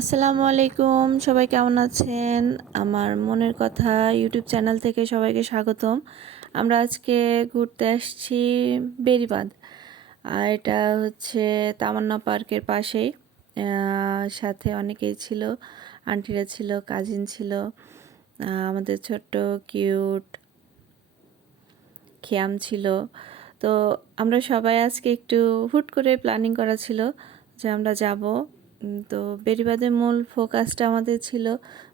আসসালামু আলাইকুম, সবাই কেমন আছেন? আমার মনের কথা ইউটিউব চ্যানেল থেকে সবাইকে স্বাগতম। আমরা আজকে ঘুরতে আসছি বেরিবাঁধ। আর এটা হচ্ছে তামান্না পার্কের পাশেই। সাথে অনেকেই ছিল, আন্টিরা ছিল কাজিন ছিল আমাদের ছোট্ট কিউট খিয়াম ছিল। তো আমরা সবাই আজকে একটু হুট করে প্ল্যানিং করা ছিল যে আমরা যাব। তো বেরিবাদের মূল ফোকাসটা আমাদের ছিল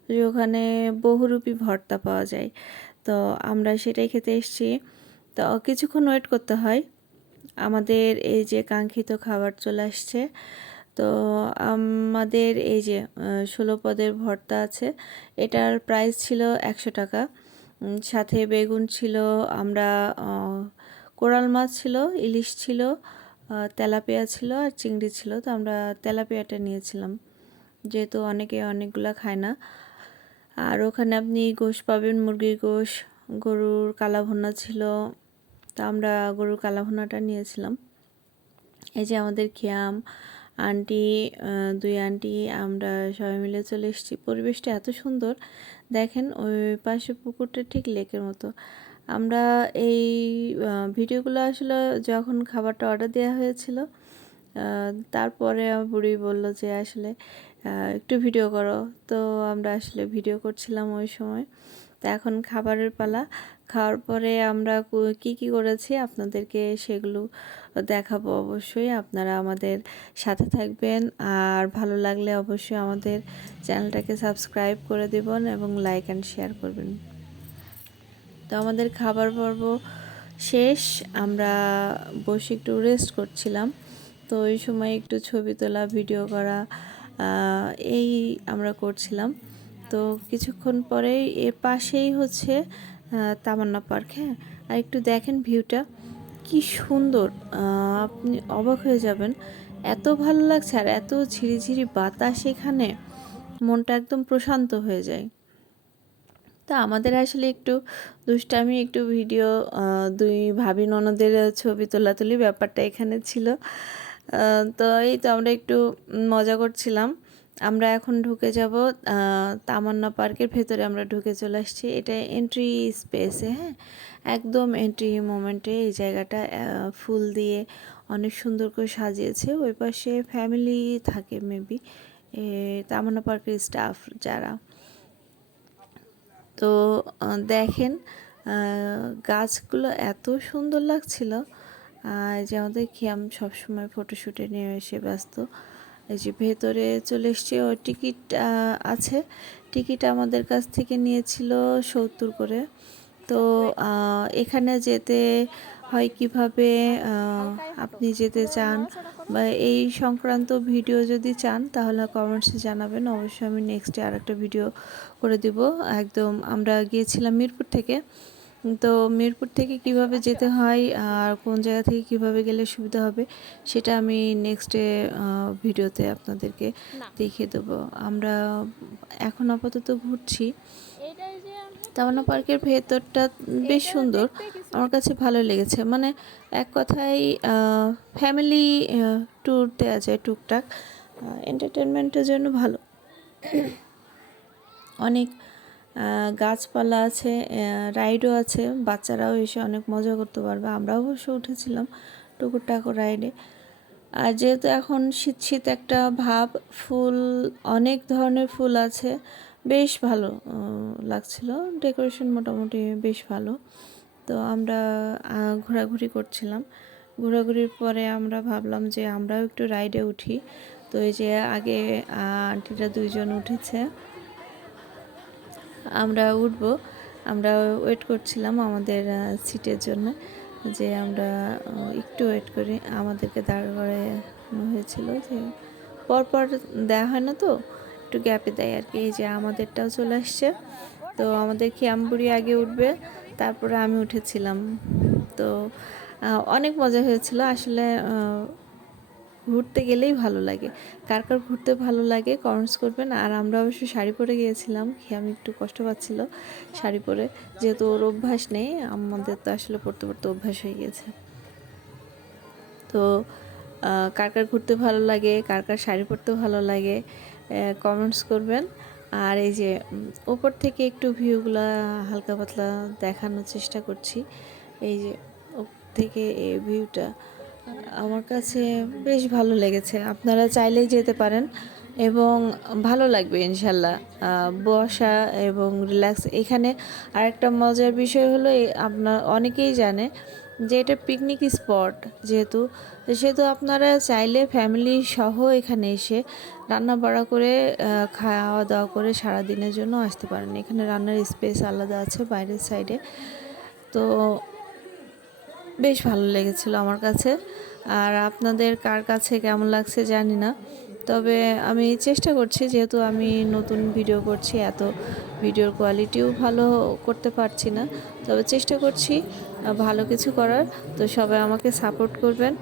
যে ওখানে বহুরূপী ভর্তা পাওয়া যায়। তো আমরা সেটাই খেতে এসেছি। তো কিছুক্ষণ ওয়েট করতে হয়। আমাদের এই যে কাঙ্ক্ষিত খাবার চলে আসছে। তো আমাদের এই যে ষোলো পদের ভর্তা আছে, এটার প্রাইস ছিল একশো টাকা। সাথে বেগুন ছিল, আমরা কোরাল মাছ ছিল, ইলিশ ছিল তেলাপিয়া ছিল আর চিংড়ি ছিল, তো আমরা তেলাপিয়াটা নিয়েছিলাম। যেহেতু অনেকে অনেকগুলা খায় না। আর ওখানে আপনি গোশ পাবেন, মুরগির গোশ, গরুর কালাভুনা ছিল, তা আমরা গরুর কালাভুনাটা নিয়েছিলাম। এই যে আমাদের খিয়াম, আন্টি দুই আন্টি, আমরা সবাই মিলে চলে এসেছি। পরিবেশটা এত সুন্দর, দেখেন ওই পাশে পুকুরটা ঠিক লেকের মতো। আমরা এই ভিডিওগুলো আসলে যখন খাবারটা অর্ডার দেওয়া হয়েছিল তারপরে আমার বুড়ি বলল যে আসলে একটু ভিডিও করো। তো আমরা আসলে ভিডিও করছিলাম ওই সময়। তো এখন খাবারের পালা। খাওয়ার পরে আমরা কু- কি করেছি আপনাদেরকে সেগুলো দেখাবো অবশ্যই। আপনারা আমাদের সাথে থাকবেন। আর ভালো লাগলে অবশ্যই আমাদের চ্যানেলটাকে সাবস্ক্রাইব করে দেবেন এবং লাইক অ্যান্ড শেয়ার করবেন। তো আমাদের খাবার পর্ব শেষ। আমরা বসে একটু রেস্ট করছিলাম। তো ওই সময় একটু ছবি তোলা ভিডিও করা এই আমরা করছিলাম। তো কিছুক্ষণ পরেই এর পাশেই হচ্ছে তামান্না পার্ক হ্যাঁ? আর একটু দেখেন ভিউটা কি সুন্দর আপনি অবাক হয়ে যাবেন। এত ভালো লাগছে আর এত ঝিরিঝিরি বাতাস এখানে। মনটা একদম প্রশান্ত হয়ে যায়। তো আমাদের আসলে একটু দুষ্টামি, একটু ভিডিও দুই ভাবি ননদের ছবি তোলাতুলি ব্যাপারটা এখানে ছিল। তো এই তো আমরা একটু মজা করছিলাম। আমরা এখন ঢুকে যাব তামান্না পার্কের ভেতরে আমরা ঢুকে চলে আসছি। এটা এন্ট্রি স্পেসে হ্যাঁ? একদম এন্ট্রি মোমেন্টে এই জায়গাটা ফুল দিয়ে অনেক সুন্দর করে সাজিয়েছে। ওই পাশে ফ্যামিলি থাকে মেবি তামান্না পার্কের স্টাফ যারা। তো দেখেন গাছগুলো এত সুন্দর লাগছিল। যে আমাদের খিয়াম সবসময় ফটোশ্যুটে নিয়ে এসে ব্যস্ত। এই যে ভেতরে চলে এসছে ও টিকিট আছে। টিকিট আমাদের কাছ থেকে নিয়েছিল সত্তর করে। তো এখানে যেতে হয় কীভাবে আপনি যেতে চান বা এই সংক্রান্ত ভিডিও যদি চান তাহলে কমেন্টসে জানাবেন। অবশ্যই আমি নেক্সটে আর একটা ভিডিও করে দিব। একদম আমরা গিয়েছিলাম মিরপুর থেকে। তো মিরপুর থেকে কীভাবে যেতে হয় আর কোন জায়গা থেকে কীভাবে গেলে সুবিধা হবে সেটা আমি নেক্সটে ভিডিওতে আপনাদেরকে দেখিয়ে দেবো। আমরা এখন আপাতত ঘুরছি। তামান্না পার্কের ভেতরটা বেশ সুন্দর। আমার কাছে ভালো লেগেছে। মানে এক কথায় ফ্যামিলি ট্যুর দেওয়া যায় টুকটাক। এন্টারটেনমেন্টের জন্য ভালো। অনেক গাছপালা আছে রাইডও আছে। বাচ্চারাও এসে অনেক মজা করতে পারবে। আমরাও অবশ্য উঠেছিলাম টুকুর টাকুর রাইডে আর যেহেতু এখন শীত শীত একটা ভাব, ফুল, অনেক ধরনের ফুল আছে। বেশ ভালো লাগছিল। ডেকোরেশন মোটামুটি বেশ ভালো। তো আমরা ঘোরাঘুরি করছিলাম। ঘোরাঘুরির পরে আমরা ভাবলাম যে আমরাও একটু রাইডে উঠি। তো এই যে আগে আন্টিরা দুইজন উঠেছে। আমরা উঠব। আমরা ওয়েট করছিলাম আমাদের সিটের জন্য যে আমরা একটু ওয়েট করি। আমাদেরকে দাঁড় করে হয়েছিল যে পরপর দেওয়া হয় না তো? একটু গ্যাপে দেয় আর কি, এই যে আমাদেরটাও চলে আসছে। তো আমাদের খিয়ামপুরি আগে উঠবে, তারপরে আমি উঠেছিলাম। তো অনেক মজা হয়েছিল। আসলে ঘুরতে গেলেই ভালো লাগে। কার কার ঘুরতে ভালো লাগে কমেন্টস করবেন। আর আমরা অবশ্য শাড়ি পরে গিয়েছিলাম আমি একটু কষ্ট পাচ্ছিল শাড়ি পরে। যেহেতু ওর অভ্যাস নেই, আমাদের তো আসলে পড়তে পড়তে অভ্যাস হয়ে গেছে। তো কার কার ঘুরতে ভালো লাগে, কার কার শাড়ি পরতে ভালো লাগে কমেন্টস করবেন। আর এই যে ওপর থেকে একটু ভিউগুলা হালকা পাতলা দেখানোর চেষ্টা করছি। এই যে উপর থেকে এই ভিউটা আমার কাছে বেশ ভালো লেগেছে। আপনারা চাইলেই যেতে পারেন এবং ভালো লাগবে ইনশাল্লাহ। বসা এবং রিল্যাক্স এখানে আরেকটা মজার বিষয় হলো আপনার অনেকেই জানে যে এটা পিকনিক স্পট যেহেতু তো সেহেতু আপনারা চাইলে ফ্যামিলি সহ এখানে এসে রান্না বাড়া করে খাওয়া দাওয়া করে সারা দিনের জন্য আসতে পারেন। এখানে রান্নার স্পেস আলাদা আছে বাইরের সাইডে তো বেশ ভালো লেগেছিল আমার কাছে। আর আপনাদের কার কাছে কেমন লাগছে জানি না। তবে আমি চেষ্টা করছি, যেহেতু আমি নতুন ভিডিও করছি, এত ভিডিওর কোয়ালিটিও ভালো করতে পারছি না। তবে চেষ্টা করছি ভালো কিছু করার। তো সবাই আমাকে সাপোর্ট করবেন।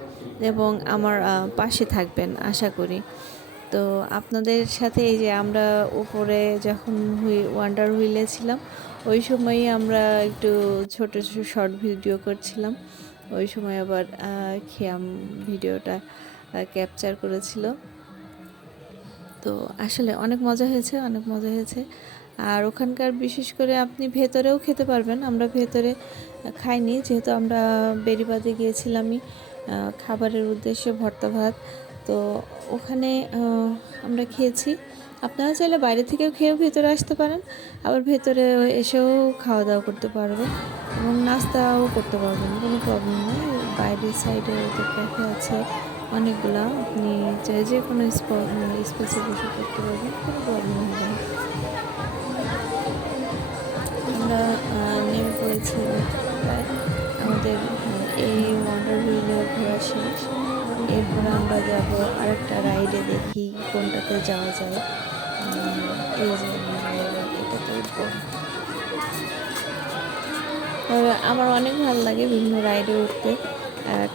এবং আমার পাশে থাকবেন, আশা করি। তো আপনাদের সাথে এই যে আমরা উপরে যখন হুই ওয়ান্ডার হুইলে ছিলাম, ওই সময়ই আমরা একটু ছোট ছোট শর্ট ভিডিও করছিলাম। ওই সময় আবার খেয়াম ভিডিওটা ক্যাপচার করেছিল। তো আসলে অনেক মজা হয়েছে, অনেক মজা হয়েছে। আর ওখানকার বিশেষ করে আপনি ভেতরেও খেতে পারবেন। আমরা ভেতরে খাইনি, যেহেতু আমরা বেরিবাদে গিয়েছিলামই। খাবারের উদ্দেশ্যে ভর্তা ভাত। তো ওখানে আমরা খেয়েছি। আপনারা চাইলে বাইরে থেকেও খেয়েও ভেতরে আসতে পারেন। আবার ভেতরে এসেও খাওয়া দাওয়া করতে পারবেন এবং নাস্তাও করতে পারবেন, কোনো প্রবলেম নেই। বাইরের সাইডে ওদের ক্যাফে আছে, অনেকগুলা। আপনি যে কোনো স্পেসে বসে করতে পারবেন, কোনো প্রবলেম হবে না আমরা যাব আরেকটা রাইডে দেখি কোনটাতে যাওয়া যায়। এই যে এটাতে উঠবো। আমার অনেক ভালো লাগে বিভিন্ন রাইডে উঠতে।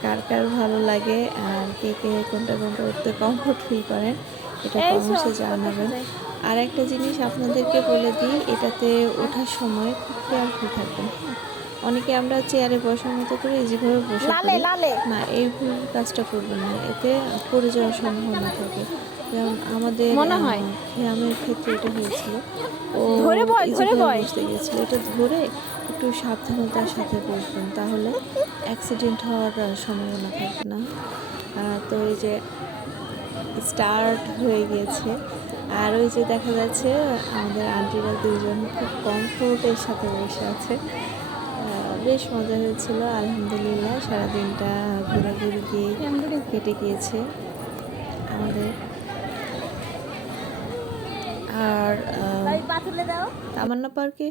কার কার ভালো লাগে আর কে কে কোনটা কোনটা উঠতে কমফোর্ট ফিল করেন এটা কমেন্টসে জানাবেন। আর একটা জিনিস আপনাদেরকে বলে দিই এটাতে ওঠার সময় খুব কেয়ারফুল থাকবেন হ্যাঁ? অনেকে আমরা চেয়ারে বসার মতো করে যেভাবে বসে না এই ভুল কাজটা করবেন না। এতে পড়ে যাওয়ার সম্ভাবনা থাকে। যেমন আমাদের মনে হয়। আমার ক্ষেত্রে এটা হয়েছিল। ও ধরে বয়, ধরে বয়। বসতে গেছিল এটা ধরে একটু সাবধানতার সাথে বসবেন। তাহলে অ্যাক্সিডেন্ট হওয়ার সম্ভাবনা থাকবে না। তো এই যে স্টার্ট হয়ে গিয়েছে। আর ওই যে দেখা যাচ্ছে আমাদের আন্টিরা দুজন খুব কমফোর্টের সাথে বসে আছে। বেশ মজা হয়েছিল, আলহামদুলিল্লাহ। সারাদিনটা ঘোরাঘুরি দিয়ে কেটে গিয়েছে আমাদের। আর তামান্না পার্কে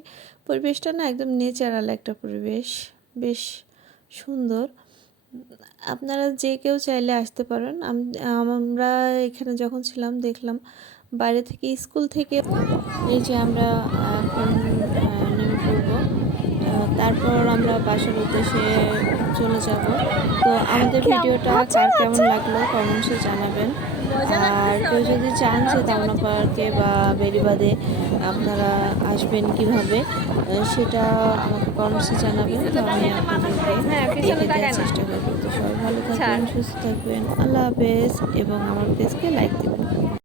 পরিবেশটা না একদম নেচারাল একটা পরিবেশ, বেশ সুন্দর। আপনারা যে কেউ চাইলে আসতে পারেন। আমরা এখানে যখন ছিলাম, দেখলাম বাইরে থেকে, স্কুল থেকে এই যে আমরা এখন তারপর আমরা বাসার উদ্দেশ্যে চলে যাব। তো আমাদের ভিডিওটা কার কেমন লাগল কমেন্টসে জানাবেন। আর কেউ যদি চান যে দামনা পার্কে বা বেরিবাদে আপনারা আসবেন কীভাবে সেটা আমাকে কমেন্টসে জানাবেন। তো আমি আপনাদেরকে হ্যাঁ, দেখে দেওয়ার চেষ্টা করব। তো সবাই ভালো থাকবেন সুস্থ থাকবেন। আল্লাহ হাফেজ। এবং আমার পেজকে লাইক দেবেন।